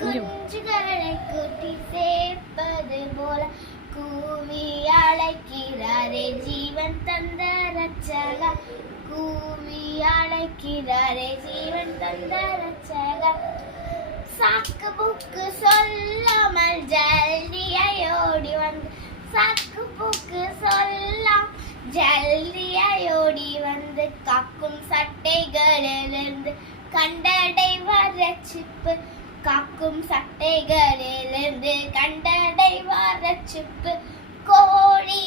குஞ்சுகளை கூட்டி சேர்ப்பது போல கூவி அழைக்கிறாரே ஜீவன் தந்த ரட்சகா. கூவி அழைக்கிறாரே ஜீவன் தந்த ரட்சகா. சாக்கு புக்கு சொல்லாமல் ஜல்தியோடி வந்து, சாக்கு புக்கு சொல்லாம் ஜல்தியோடி வந்து, காக்கும் சட்டைகளிலிருந்து கண்டடைவார் ரட்சிப்பு. காக்கும் சட்டைகளிலிருந்து கண்டடைவார் ரட்சிப்பு. கோழி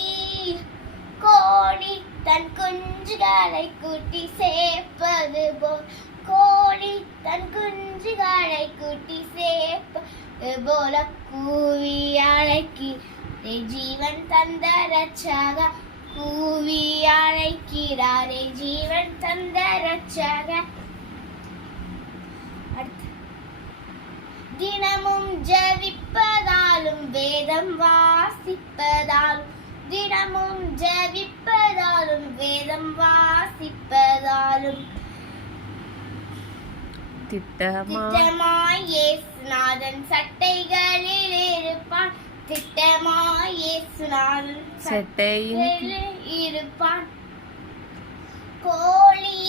கோழி தன் குஞ்சுகளை கூட்டி சேர்ப்பது போல், கோழி தன் குஞ்சுகளை கூட்டி சேர்ப்பது போல கூவி அழைக்கிறாரே ஜீவன் தந்த ரட்சகா. கூவி அழைக்கிறாரே ஜீவன் தந்த ரட்சகா. தினமும் ஜெபிப்பதாலும் வேதம் வாசிப்பதாலும், தினமும் ஜெபிப்பதாலும் வேதம் வாசிப்பதாலும் திட்டமாய் இயேசுநாதன் சட்டைகளில் இருப்பான். திட்டமாய் இயேசுநாதன் சட்டையில் இருப்பான். கோழி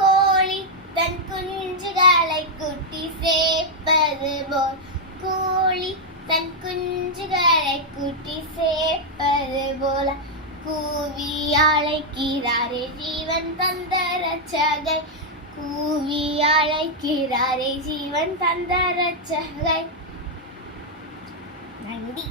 கோழி தன் குஞ்சுகளை கூட்டி சேர்ப்பது போல், கோழி தன் குஞ்சுகளை கூட்டி சேர்ப்பது போல கூவி அழைக்கிறாரே ஜீவன் தந்த ரட்சகை. கூவி அழைக்கிறாரே ஜீவன் தந்த ரட்சகை. நன்றி.